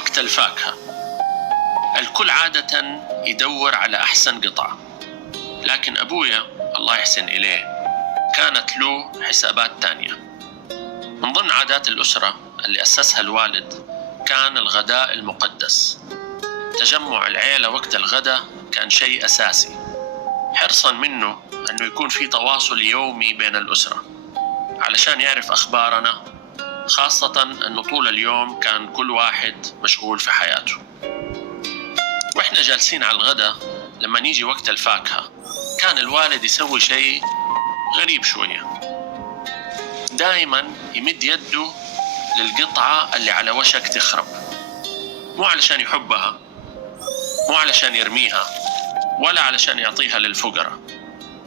وقت الفاكهة الكل عادة يدور على أحسن قطعة، لكن أبويا الله يحسن إليه كانت له حسابات تانية. من ضمن عادات الأسرة اللي أسسها الوالد كان الغداء المقدس. تجمع العيلة وقت الغداء كان شيء أساسي، حرصاً منه أنه يكون في تواصل يومي بين الأسرة علشان يعرف أخبارنا، خاصة أنه طول اليوم كان كل واحد مشغول في حياته. وإحنا جالسين على الغداء لما نيجي وقت الفاكهة كان الوالد يسوي شيء غريب شوية، دائما يمد يده للقطعة اللي على وشك تخرب، مو علشان يحبها، مو علشان يرميها، ولا علشان يعطيها للفقراء،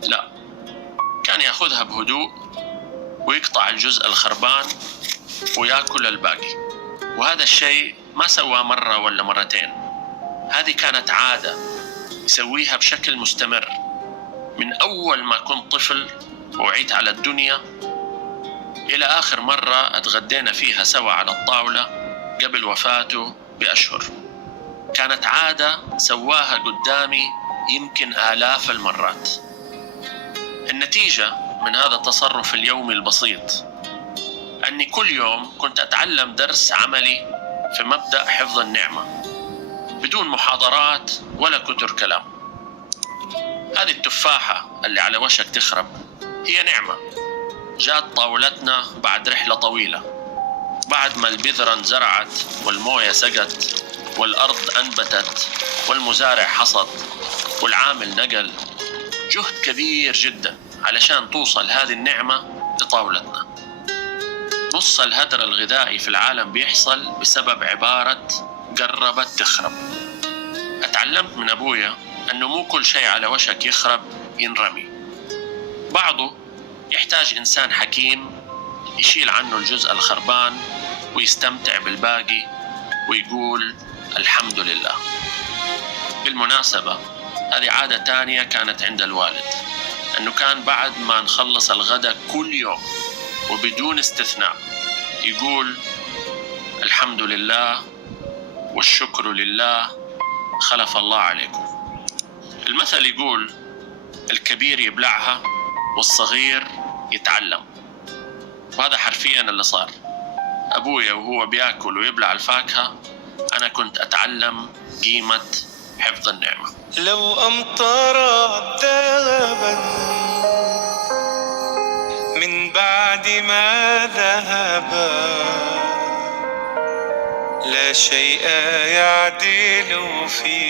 لا، كان يأخذها بهدوء ويقطع الجزء الخربان ويأكل الباقي. وهذا الشيء ما سواه مرة ولا مرتين، هذه كانت عادة يسويها بشكل مستمر من أول ما كنت طفل ووعيت على الدنيا إلى آخر مرة أتغدينا فيها سوا على الطاولة قبل وفاته بأشهر. كانت عادة سواها قدامي يمكن آلاف المرات. النتيجة من هذا التصرف اليومي البسيط أني كل يوم كنت أتعلم درس عملي في مبدأ حفظ النعمة بدون محاضرات ولا كتر كلام. هذه التفاحة اللي على وشك تخرب هي نعمة جات طاولتنا بعد رحلة طويلة، بعد ما البذرة انزرعت والموية سقت والأرض أنبتت والمزارع حصد والعامل نقل جهد كبير جدا علشان توصل هذه النعمة لطاولتنا. نص الهدر الغذائي في العالم بيحصل بسبب عبارة قربت تخرب. أتعلمت من أبويا أنه مو كل شيء على وشك يخرب ينرمي، بعضه يحتاج إنسان حكيم يشيل عنه الجزء الخربان ويستمتع بالباقي ويقول الحمد لله. بالمناسبة هذه عادة تانية كانت عند الوالد، أنه كان بعد ما نخلص الغداء كل يوم وبدون استثناء يقول الحمد لله والشكر لله خلف الله عليكم. المثل يقول الكبير يبلعها والصغير يتعلم، وهذا حرفيا اللي صار. أبويا وهو بياكل ويبلع الفاكهة أنا كنت أتعلم قيمة حفظ النعمة. لو أمطرت ذهبا من بعد ما ذهبا لا شيء يعدل فيه.